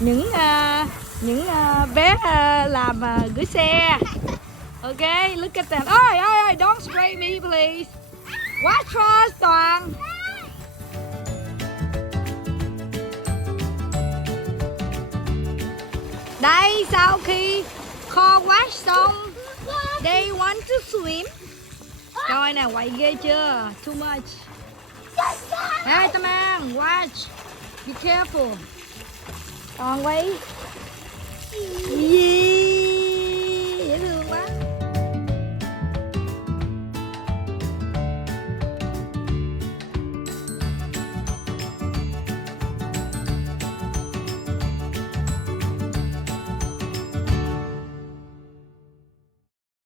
những bé làm gửi xe. Ok, look at them. Ôi, don't spray me please. Watch us Toàn. Đây, sau khi kho wash xong, they want to swim. Coi nè, quậy ghê chưa? Too much. Hey, Tâm An, watch. Be careful. Toàn quay. Yeah.